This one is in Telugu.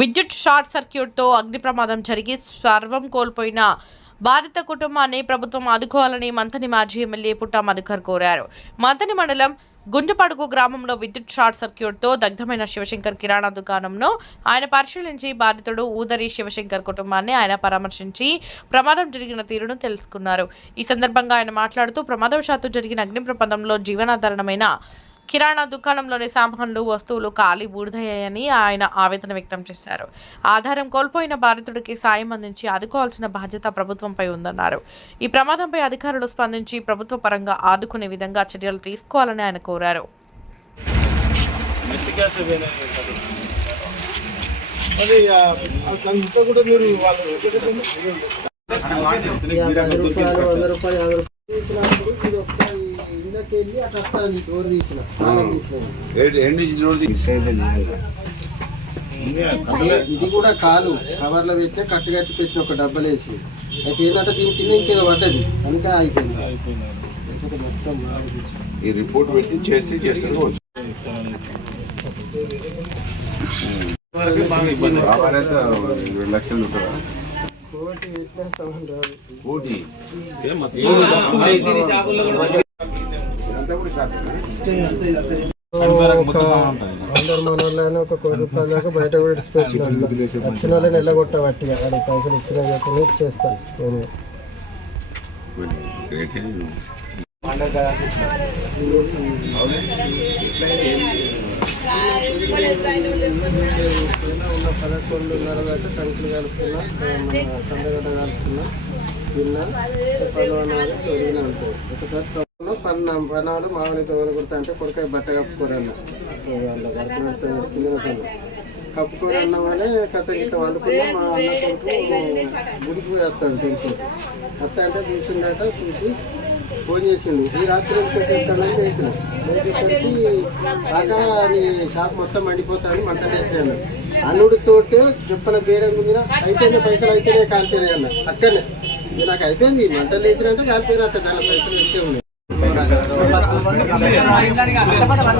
విద్యుత్ షార్ట్ సర్క్యూట్తో అగ్ని ప్రమాదం జరిగి సర్వం కోల్పోయిన బాధిత కుటుంబాన్ని ప్రభుత్వం ఆదుకోవాలని మంథని మాజీ ఎమ్మెల్యే పుట్టా మధుకర్ కోరారు. మంథని మండలం గుంజపడుగు గ్రామంలో విద్యుత్ షార్ట్ సర్క్యూట్తో దగ్ధమైన శివశంకర్ కిరాణా దుకాణంను ఆయన పరిశీలించి బాధితుడు ఊదరి శివశంకర్ కుటుంబాన్ని ఆయన పరామర్శించి ప్రమాదం జరిగిన తీరును తెలుసుకున్నారు. ఈ సందర్భంగా ఆయన మాట్లాడుతూ ప్రమాదవశాత్తు జరిగిన అగ్ని ప్రమాదంలో జీవనాధారణమైన కిరాణా దుకాణంలోని సామాన్లు వస్తువులు కాలి బూడిదయ్యాయని ఆయన ఆవేదన వ్యక్తం చేశారు. ఆధారం కోల్పోయిన బాధితుడికి సాయం అందించి ఆదుకోవాల్సిన బాధ్యత ప్రభుత్వంపై ఉందన్నారు. ఈ ప్రమాదంపై అధికారులు స్పందించి ప్రభుత్వ పరంగా ఆదుకునే విధంగా చర్యలు తీసుకోవాలని ఆయన కోరారు. ఇది కూడా కాలు కవర్లో పెట్టి కట్టు కట్టి పెట్టి ఒక డబ్బలేసి అయితే ఏంటంటే దీని కింద ఇంకేదో పడ్డది అందుకే అయిపోయింది. ఈ రిపోర్ట్ పెట్టి చేస్తే లక్షలు ఒక ₹1,00,000 దాకా బయట కూడా డిస్పెచ్చిన వచ్చిన వాళ్ళని వెళ్ళగొట్టబట్టి అక్కడ పైసలు ఇచ్చినా చెప్పని చేస్తాను. ఉన్న 11:30 దాకా కంకులు కలుపుకున్నా కందగడ్డ కలుపుకున్నా తిన్నా పనులు చదివిన ఉంటుంది. ఒకసారి పన్నాడు మామూలు తోలు కుడతా అంటే కొడుకాయ బట్ట కప్పుకోరన్న కింద కప్పుకోరు అన్నామనే కథ గిట్ట వండుకున్నా. మా అన్న కొడుకు గుడికి వేస్తాడు తెలుసు అత్త అంటే చూసిండట. చూసి ఫోన్ చేసిండు ఈ రాత్రి వెళ్తానని చెప్పిన వచ్చేసరికి కాక నీ షాప్ మొత్తం మండిపోతాను మంట వేసినాను అల్లుడితోటే చెప్పన బేరం గుందిన అయిపోయింది పైసలు అయిపోయినాయి కాలిపోయినాయి అన్న అక్కడనే నాకు అయిపోయింది మంటలు వేసినంటే కాలిపోయినట్ట దాని పైసలు ఇస్తే ఉన్నాయి.